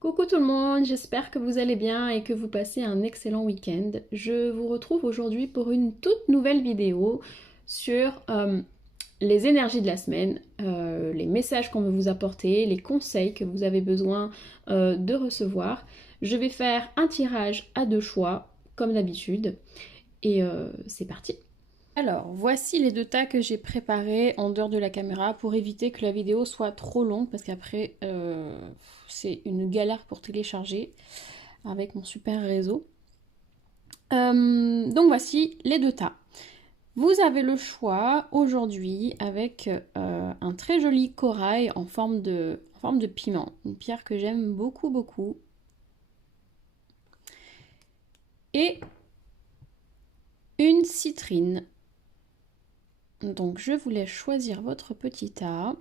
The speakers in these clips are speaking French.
Coucou tout le monde, j'espère que vous allez bien et que vous passez un excellent week-end. Je vous retrouve aujourd'hui pour une toute nouvelle vidéo sur les énergies de la semaine, les messages qu'on veut vous apporter, les conseils que vous avez besoin de recevoir. Je vais faire un tirage à deux choix, comme d'habitude, et c'est parti. Alors, voici les deux tas que j'ai préparés en dehors de la caméra pour éviter que la vidéo soit trop longue parce qu'après c'est une galère pour télécharger avec mon super réseau. Donc voici les deux tas. Vous avez le choix aujourd'hui avec un très joli corail en forme de piment, une pierre que j'aime beaucoup beaucoup. Et une citrine. Donc je vous laisse choisir votre petit tas.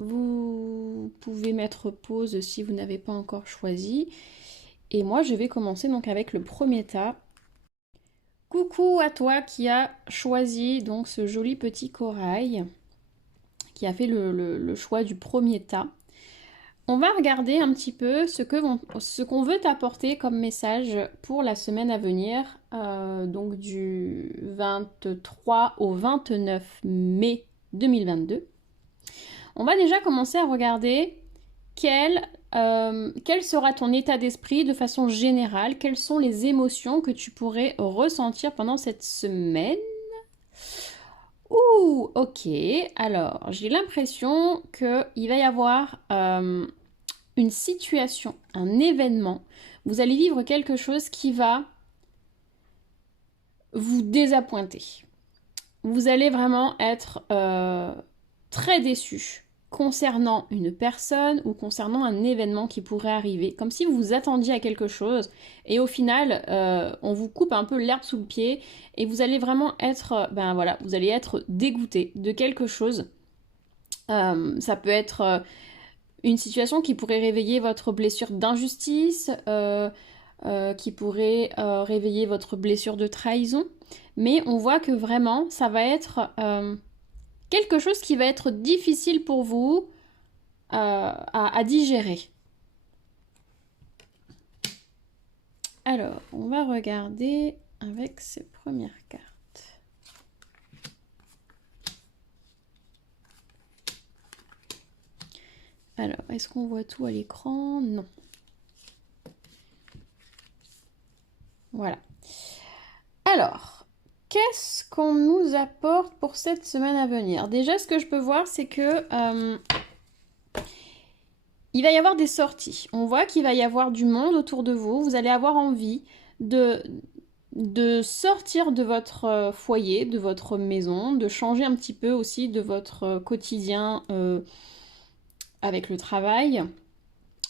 Vous pouvez mettre pause si vous n'avez pas encore choisi. Et moi je vais commencer donc avec le premier tas. Coucou à toi qui a choisi donc ce joli petit corail, qui a fait le choix du premier tas. On va regarder un petit peu ce qu'on veut t'apporter comme message pour la semaine à venir, donc du 23 au 29 mai 2022. On va déjà commencer à regarder quel sera ton état d'esprit de façon générale, quelles sont les émotions que tu pourrais ressentir pendant cette semaine. Ouh, ok, alors j'ai l'impression qu'il va y avoir une situation, un événement. Vous allez vivre quelque chose qui va vous désappointer. Vous allez vraiment être très déçu concernant une personne ou concernant un événement qui pourrait arriver, comme si vous vous attendiez à quelque chose et au final on vous coupe un peu l'herbe sous le pied et vous allez vraiment être, ben voilà, vous allez être dégoûté de quelque chose. Ça peut être une situation qui pourrait réveiller votre blessure d'injustice, qui pourrait réveiller votre blessure de trahison, mais on voit que vraiment ça va être quelque chose qui va être difficile pour vous à digérer. Alors, on va regarder avec ces premières cartes. Alors, est-ce qu'on voit tout à l'écran? Non. Voilà. Alors, qu'est-ce qu'on nous apporte pour cette semaine à venir? Déjà, ce que je peux voir, c'est que il va y avoir des sorties. On voit qu'il va y avoir du monde autour de vous. Vous allez avoir envie de sortir de votre foyer, de votre maison, de changer un petit peu aussi de votre quotidien avec le travail.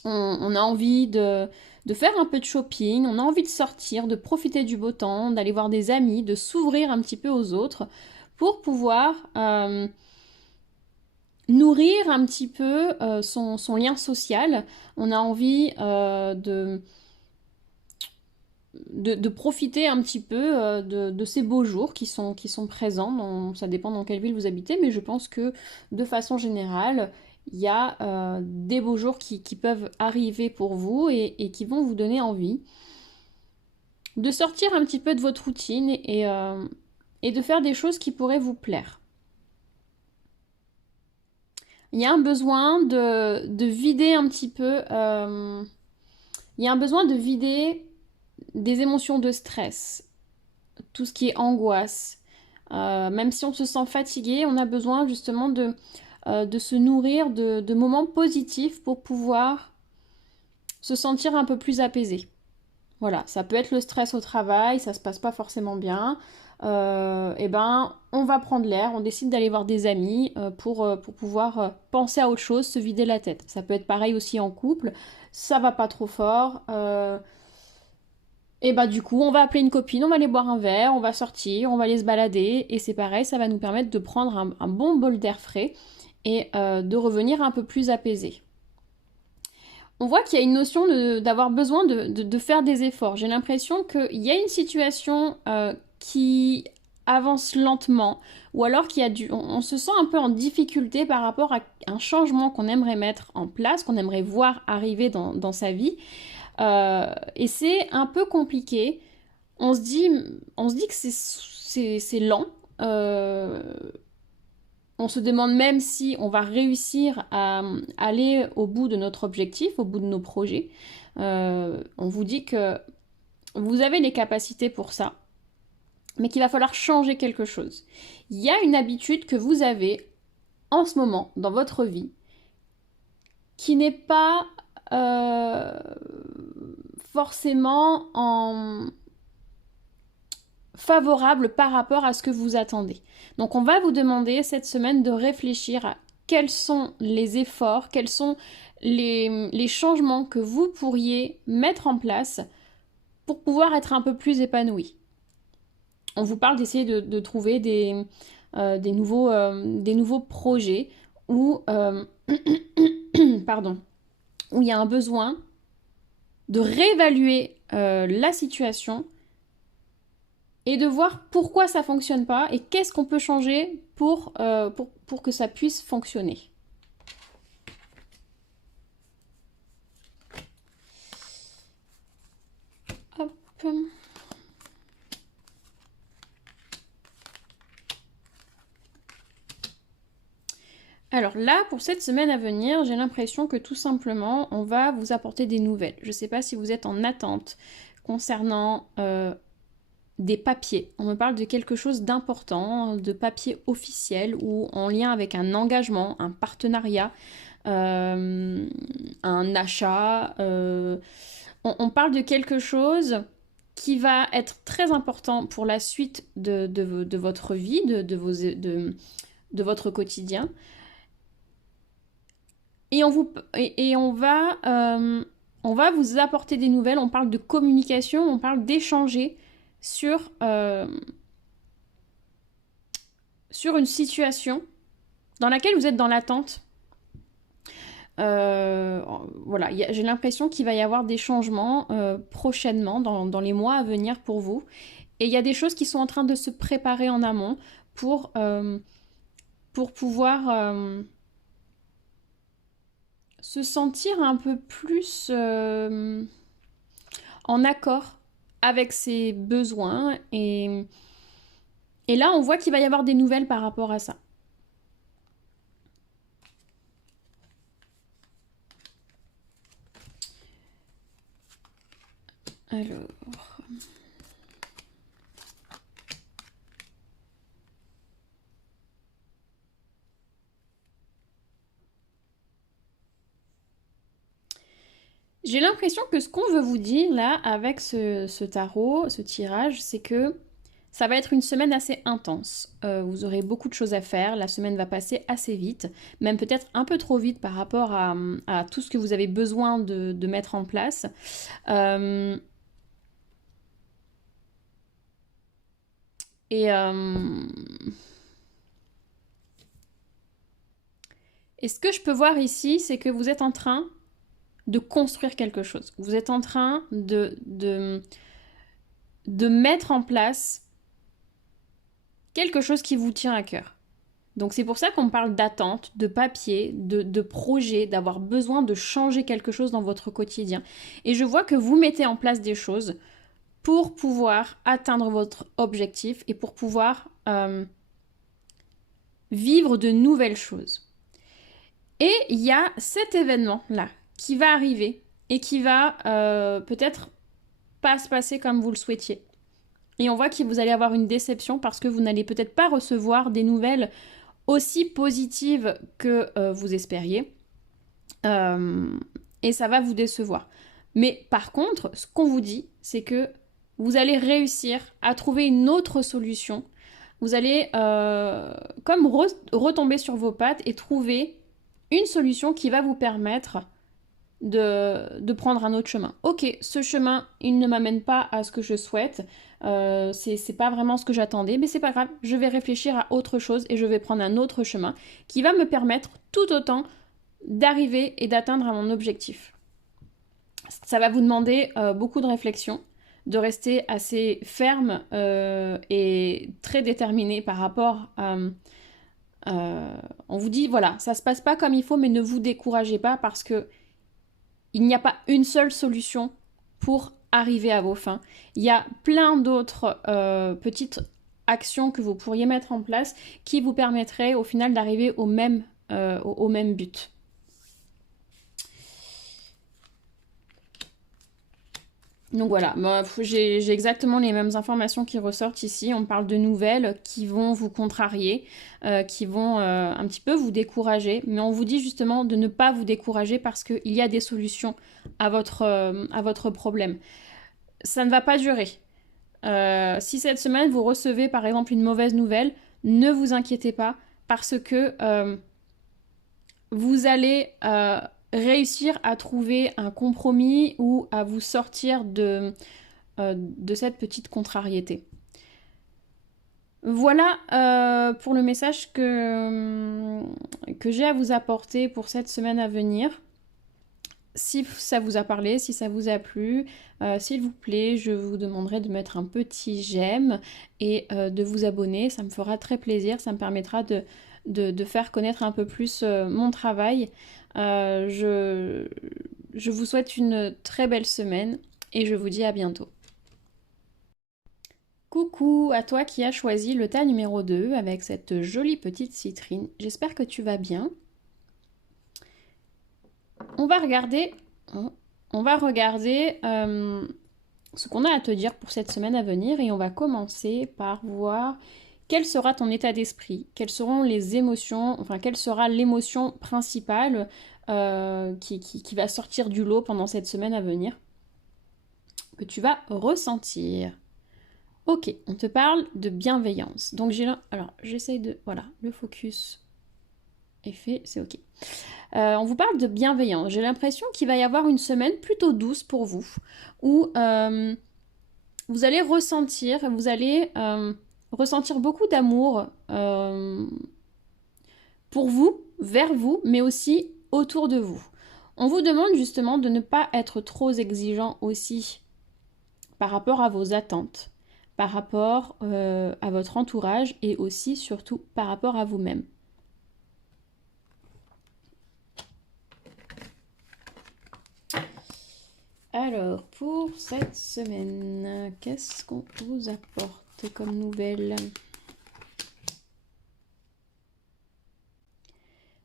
On a envie de faire un peu de shopping, on a envie de sortir, de profiter du beau temps, d'aller voir des amis, de s'ouvrir un petit peu aux autres pour pouvoir nourrir un petit peu son lien social. On a envie de profiter un petit peu de ces beaux jours qui sont présents. Ça dépend dans quelle ville vous habitez, mais je pense que de façon générale, il y a des beaux jours qui peuvent arriver pour vous et qui vont vous donner envie de sortir un petit peu de votre routine et de faire des choses qui pourraient vous plaire. Il y a un besoin de vider un petit peu, il y a un besoin de vider des émotions de stress, tout ce qui est angoisse. Même si on se sent fatigué, on a besoin justement de se nourrir de moments positifs pour pouvoir se sentir un peu plus apaisé. Voilà, ça peut être le stress au travail, ça se passe pas forcément bien. Et ben, on va prendre l'air, on décide d'aller voir des amis pour pouvoir penser à autre chose, se vider la tête. Ça peut être pareil aussi en couple, ça va pas trop fort. Et bah du coup, on va appeler une copine, on va aller boire un verre, on va sortir, on va aller se balader, et c'est pareil, ça va nous permettre de prendre un bon bol d'air frais et de revenir un peu plus apaisé. On voit qu'il y a une notion d'avoir besoin de faire des efforts. J'ai l'impression qu'il y a une situation qui avance lentement, ou alors on se sent un peu en difficulté par rapport à un changement qu'on aimerait mettre en place, qu'on aimerait voir arriver dans sa vie. Et c'est un peu compliqué. On se dit que c'est lent. On se demande même si on va réussir à aller au bout de notre objectif, au bout de nos projets. On vous dit que vous avez les capacités pour ça, mais qu'il va falloir changer quelque chose. Il y a une habitude que vous avez en ce moment dans votre vie qui n'est pas forcément favorable par rapport à ce que vous attendez. Donc on va vous demander cette semaine de réfléchir à quels sont les efforts, quels sont les changements que vous pourriez mettre en place pour pouvoir être un peu plus épanoui. On vous parle d'essayer de trouver des nouveaux projets où, pardon, où il y a un besoin de réévaluer la situation et de voir pourquoi ça ne fonctionne pas et qu'est-ce qu'on peut changer pour que ça puisse fonctionner. Hop. Alors là, pour cette semaine à venir, j'ai l'impression que tout simplement, on va vous apporter des nouvelles. Je ne sais pas si vous êtes en attente concernant des papiers. On me parle de quelque chose d'important, de papiers officiels ou en lien avec un engagement, un partenariat, un achat. On parle de quelque chose qui va être très important pour la suite de votre vie, de votre quotidien. Et on va vous apporter des nouvelles. On parle de communication, on parle d'échanger sur une situation dans laquelle vous êtes dans l'attente. Voilà, j'ai l'impression qu'il va y avoir des changements prochainement, dans les mois à venir pour vous. Et il y a des choses qui sont en train de se préparer en amont pour pouvoir se sentir un peu plus en accord avec ses besoins. Et là, on voit qu'il va y avoir des nouvelles par rapport à ça. Alors... J'ai l'impression que ce qu'on veut vous dire là avec ce tarot, ce tirage, c'est que ça va être une semaine assez intense. Vous aurez beaucoup de choses à faire, la semaine va passer assez vite, même peut-être un peu trop vite par rapport à tout ce que vous avez besoin de mettre en place. Et ce que je peux voir ici, c'est que vous êtes en train de construire quelque chose. Vous êtes en train de mettre en place quelque chose qui vous tient à cœur. Donc c'est pour ça qu'on parle d'attente, de papier, de projet, d'avoir besoin de changer quelque chose dans votre quotidien. Et je vois que vous mettez en place des choses pour pouvoir atteindre votre objectif et pour pouvoir vivre de nouvelles choses. Et il y a cet événement-là qui va arriver et qui va peut-être pas se passer comme vous le souhaitiez. Et on voit que vous allez avoir une déception parce que vous n'allez peut-être pas recevoir des nouvelles aussi positives que vous espériez. Et ça va vous décevoir. Mais par contre, ce qu'on vous dit, c'est que vous allez réussir à trouver une autre solution. Vous allez comme retomber sur vos pattes et trouver une solution qui va vous permettre de prendre un autre chemin. Ok, ce chemin, il ne m'amène pas à ce que je souhaite, c'est pas vraiment ce que j'attendais, mais c'est pas grave, je vais réfléchir à autre chose et je vais prendre un autre chemin qui va me permettre tout autant d'arriver et d'atteindre à mon objectif. Ça va vous demander beaucoup de réflexion, de rester assez ferme et très déterminé par rapport à... on vous dit, voilà, ça se passe pas comme il faut, mais ne vous découragez pas parce que il n'y a pas une seule solution pour arriver à vos fins. Il y a plein d'autres petites actions que vous pourriez mettre en place qui vous permettraient au final d'arriver au même but. Donc voilà, j'ai exactement les mêmes informations qui ressortent ici. On parle de nouvelles qui vont vous contrarier, qui vont un petit peu vous décourager. Mais on vous dit justement de ne pas vous décourager parce qu'il y a des solutions à votre problème. Ça ne va pas durer. Si cette semaine vous recevez par exemple une mauvaise nouvelle, ne vous inquiétez pas parce que vous allez réussir à trouver un compromis ou à vous sortir de cette petite contrariété. Voilà pour le message que j'ai à vous apporter pour cette semaine à venir. Si ça vous a parlé, si ça vous a plu, s'il vous plaît, je vous demanderai de mettre un petit j'aime et de vous abonner. Ça me fera très plaisir, ça me permettra de faire connaître un peu plus mon travail. Je vous souhaite une très belle semaine et je vous dis à bientôt. Coucou à toi qui as choisi le tas numéro 2 avec cette jolie petite citrine. J'espère que tu vas bien. On va regarder ce qu'on a à te dire pour cette semaine à venir et on va commencer par voir quel sera ton état d'esprit, quelles seront les émotions, enfin quelle sera l'émotion principale qui va sortir du lot pendant cette semaine à venir, que tu vas ressentir. Ok, on te parle de bienveillance. Donc alors j'essaye de... Voilà, le focus est fait, c'est ok. On vous parle de bienveillance. J'ai l'impression qu'il va y avoir une semaine plutôt douce pour vous, où vous allez ressentir beaucoup d'amour pour vous, vers vous, mais aussi autour de vous. On vous demande justement de ne pas être trop exigeant aussi par rapport à vos attentes, par rapport à votre entourage et aussi surtout par rapport à vous-même. Alors, pour cette semaine, qu'est-ce qu'on vous apporte comme nouvelle?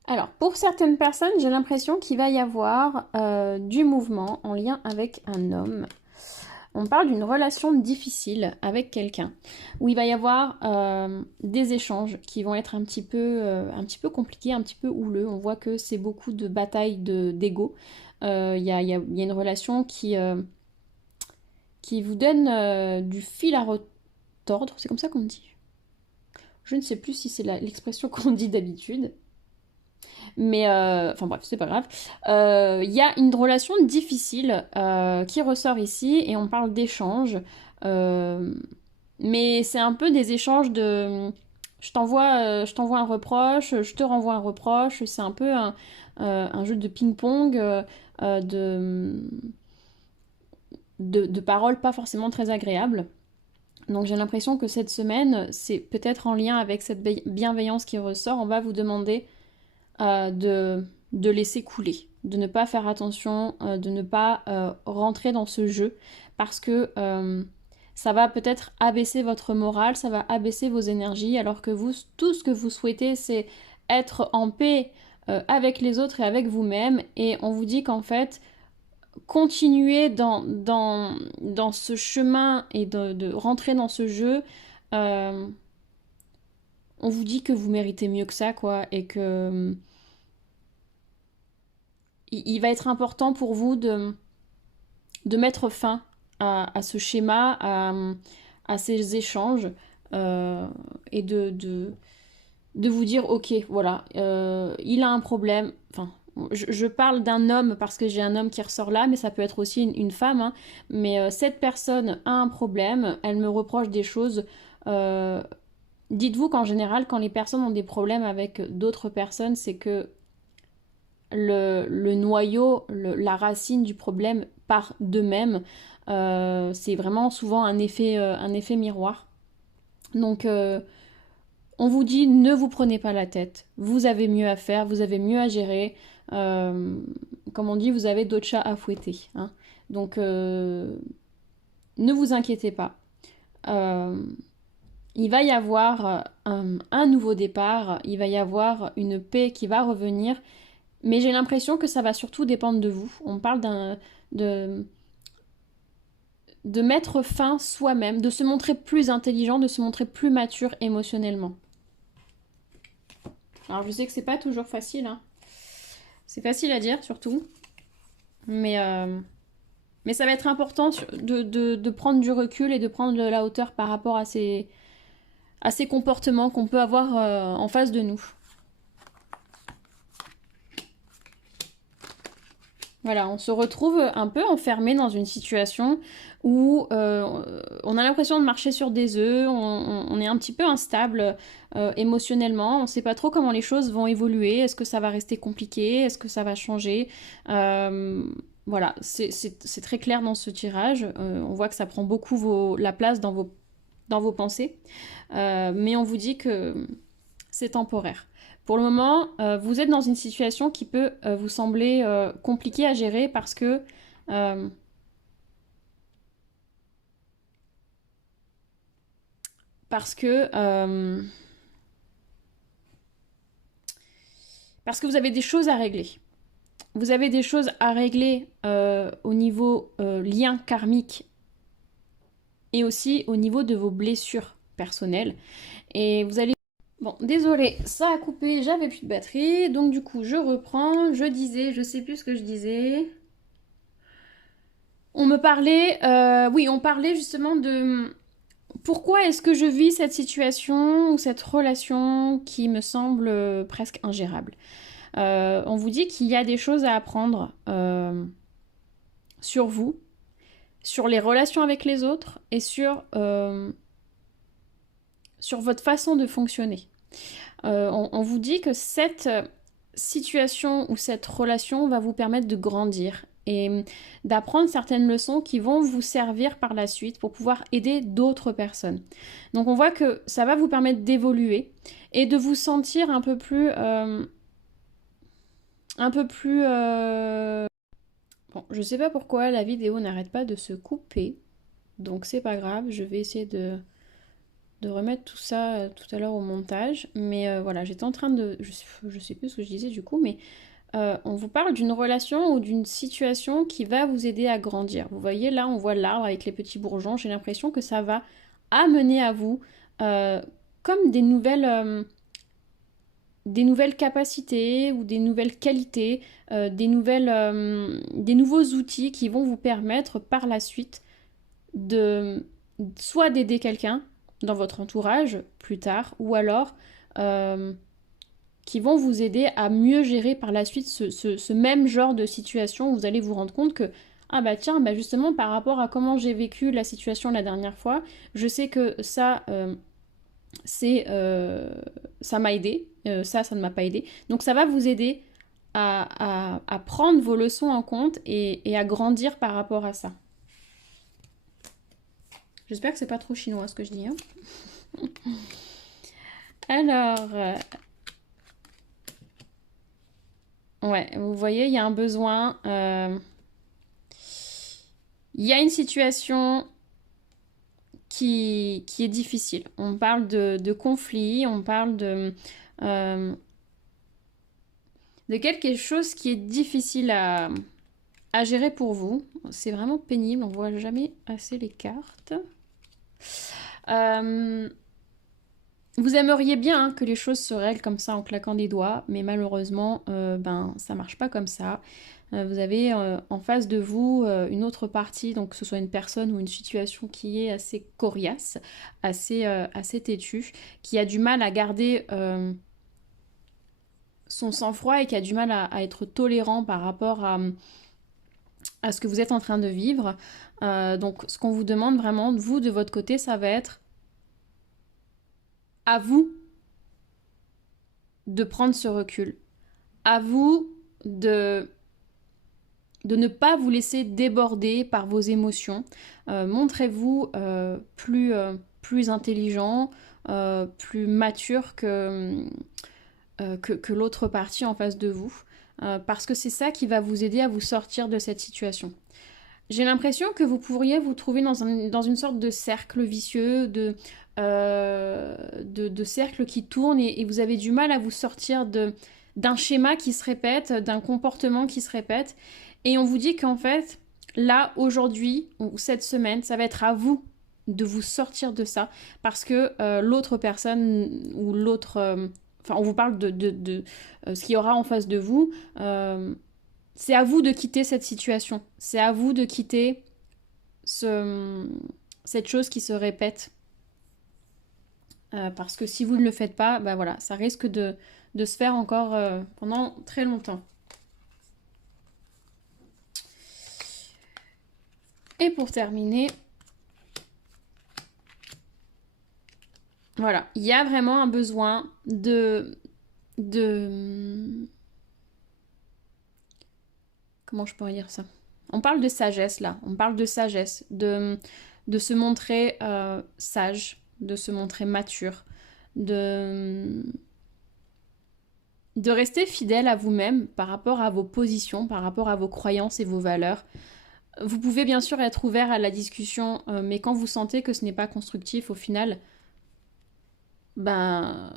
Alors, pour certaines personnes, j'ai l'impression qu'il va y avoir du mouvement en lien avec un homme. On parle d'une relation difficile avec quelqu'un, où il va y avoir des échanges qui vont être un petit peu compliqués, un petit peu houleux. On voit que c'est beaucoup de batailles d'ego. Il y a une relation qui vous donne du fil à retordre. C'est comme ça qu'on dit. Je ne sais plus si c'est l'expression qu'on dit d'habitude. Mais enfin bref, c'est pas grave. Il y a une relation difficile qui ressort ici et on parle d'échanges. Mais c'est un peu des échanges de je t'envoie un reproche, je te renvoie un reproche. C'est un peu un jeu de ping-pong de paroles pas forcément très agréables. Donc j'ai l'impression que cette semaine, c'est peut-être en lien avec cette bienveillance qui ressort. On va vous demander de laisser couler, de ne pas faire attention, de ne pas rentrer dans ce jeu parce que ça va peut-être abaisser votre morale, ça va abaisser vos énergies alors que vous, tout ce que vous souhaitez, c'est être en paix avec les autres et avec vous-même et on vous dit qu'en fait, continuer dans ce chemin et de rentrer dans ce jeu, on vous dit que vous méritez mieux que ça, quoi, et que il va être important pour vous de mettre fin à ce schéma, à ces échanges, et de vous dire, ok, voilà, il a un problème, enfin, je parle d'un homme parce que j'ai un homme qui ressort là, mais ça peut être aussi une femme, hein, mais cette personne a un problème, elle me reproche des choses. Dites-vous qu'en général, quand les personnes ont des problèmes avec d'autres personnes, c'est que le noyau, la racine du problème par d'eux-mêmes. C'est vraiment souvent un effet miroir. Donc, on vous dit, ne vous prenez pas la tête. Vous avez mieux à faire, vous avez mieux à gérer. Comme on dit, vous avez d'autres chats à fouetter, hein. Donc, ne vous inquiétez pas. Il va y avoir un nouveau départ, il va y avoir une paix qui va revenir, mais j'ai l'impression que ça va surtout dépendre de vous. On parle de, de mettre fin soi-même, de se montrer plus intelligent, de se montrer plus mature émotionnellement. Alors je sais que c'est pas toujours facile, hein. C'est facile à dire surtout, mais ça va être important de prendre du recul et de prendre de la hauteur par rapport à ces comportements qu'on peut avoir en face de nous. Voilà, on se retrouve un peu enfermé dans une situation où on a l'impression de marcher sur des œufs, on est un petit peu instable émotionnellement, on ne sait pas trop comment les choses vont évoluer, est-ce que ça va rester compliqué, est-ce que ça va changer. Voilà, c'est très clair dans ce tirage, on voit que ça prend beaucoup la place dans vos pensées, mais on vous dit que c'est temporaire. Pour le moment, vous êtes dans une situation qui peut vous sembler compliquée à gérer euh, parce que euh, parce que vous avez des choses à régler. Vous avez des choses à régler au niveau lien karmique et aussi au niveau de vos blessures personnelles. Et vous allez... Bon, désolé, ça a coupé, j'avais plus de batterie, donc du coup je reprends, je sais plus ce que je disais. On me parlait, on parlait justement de pourquoi est-ce que je vis cette situation ou cette relation qui me semble presque ingérable. On vous dit qu'il y a des choses à apprendre sur vous, sur les relations avec les autres et sur votre façon de fonctionner. On vous dit que cette situation ou cette relation va vous permettre de grandir et d'apprendre certaines leçons qui vont vous servir par la suite pour pouvoir aider d'autres personnes. Donc on voit que ça va vous permettre d'évoluer et de vous sentir un peu plus... Bon, je sais pas pourquoi la vidéo n'arrête pas de se couper, donc c'est pas grave, je vais essayer de remettre tout ça tout à l'heure au montage. Mais voilà, j'étais en train de... Je sais plus ce que je disais du coup, mais on vous parle d'une relation ou d'une situation qui va vous aider à grandir. Vous voyez, là, on voit l'arbre avec les petits bourgeons. J'ai l'impression que ça va amener à vous comme des nouvelles capacités ou des nouvelles qualités, des nouveaux outils qui vont vous permettre par la suite de soit d'aider quelqu'un dans votre entourage plus tard, ou alors qui vont vous aider à mieux gérer par la suite ce même genre de situation où vous allez vous rendre compte que ah bah tiens, bah justement par rapport à comment j'ai vécu la situation la dernière fois, je sais que ça, ça m'a aidé, ça ne m'a pas aidé. Donc ça va vous aider à prendre vos leçons en compte et à grandir par rapport à ça. J'espère que c'est pas trop chinois ce que je dis, hein. Alors, ouais, vous voyez, il y a un besoin. Il y a une situation qui est difficile. On parle de conflit, on parle de quelque chose qui est difficile à gérer pour vous. C'est vraiment pénible, on voit jamais assez les cartes. Vous aimeriez bien hein, que les choses se règlent comme ça en claquant des doigts, mais malheureusement, ça marche pas comme ça. Vous avez en face de vous une autre partie, donc que ce soit une personne ou une situation qui est assez coriace, assez têtue, qui a du mal à garder son sang-froid et qui a du mal à être tolérant par rapport à ce que vous êtes en train de vivre. Donc ce qu'on vous demande vraiment, vous de votre côté, ça va être à vous de prendre ce recul. À vous de ne pas vous laisser déborder par vos émotions. Montrez-vous plus intelligent, plus mature que l'autre partie en face de vous. Parce que c'est ça qui va vous aider à vous sortir de cette situation. J'ai l'impression que vous pourriez vous trouver dans une sorte de cercle vicieux, de cercle qui tourne et vous avez du mal à vous sortir d'un schéma qui se répète, d'un comportement qui se répète. Et on vous dit qu'en fait, là, aujourd'hui, ou cette semaine, ça va être à vous de vous sortir de ça parce que l'autre personne ou l'autre... Enfin, on vous parle de ce qu'il y aura en face de vous. C'est à vous de quitter cette situation. C'est à vous de quitter cette chose qui se répète. Parce que si vous ne le faites pas, bah voilà, ça risque de se faire encore pendant très longtemps. Et pour terminer, voilà, il y a vraiment un besoin de comment je pourrais dire ça? On parle de sagesse là, on parle de sagesse, de se montrer sage, de se montrer mature, de rester fidèle à vous-même par rapport à vos positions, par rapport à vos croyances et vos valeurs. Vous pouvez bien sûr être ouvert à la discussion, mais quand vous sentez que ce n'est pas constructif au final, ben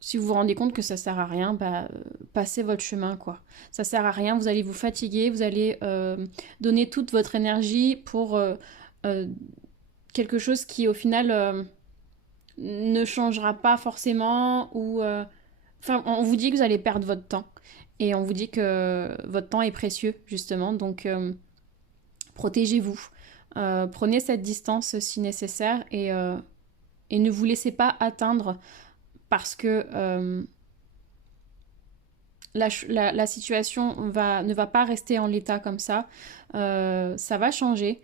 si vous vous rendez compte que ça sert à rien, bah, passez votre chemin, quoi. Ça sert à rien, vous allez vous fatiguer, vous allez donner toute votre énergie pour quelque chose qui, au final, ne changera pas forcément ou... Enfin, on vous dit que vous allez perdre votre temps. Et on vous dit que votre temps est précieux, justement. Donc, protégez-vous. Prenez cette distance si nécessaire et ne vous laissez pas atteindre parce que la situation ne va pas rester en l'état comme ça. Ça va changer.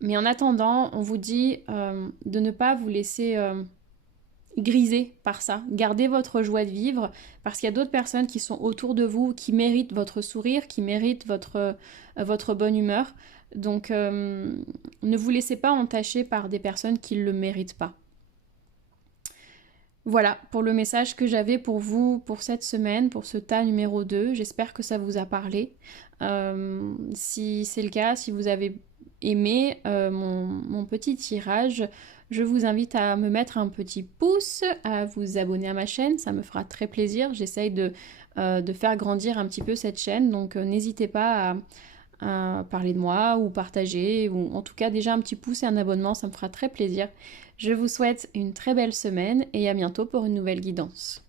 Mais en attendant, on vous dit de ne pas vous laisser griser par ça. Gardez votre joie de vivre parce qu'il y a d'autres personnes qui sont autour de vous, qui méritent votre sourire, qui méritent votre bonne humeur. Donc ne vous laissez pas entacher par des personnes qui ne le méritent pas. Voilà pour le message que j'avais pour vous pour cette semaine, pour ce tas numéro 2. J'espère que ça vous a parlé. Si c'est le cas, si vous avez aimé mon petit tirage, je vous invite à me mettre un petit pouce, à vous abonner à ma chaîne, ça me fera très plaisir. J'essaye de faire grandir un petit peu cette chaîne, donc n'hésitez pas à parler de moi ou partager, ou en tout cas déjà un petit pouce et un abonnement, ça me fera très plaisir. Je vous souhaite une très belle semaine et à bientôt pour une nouvelle guidance.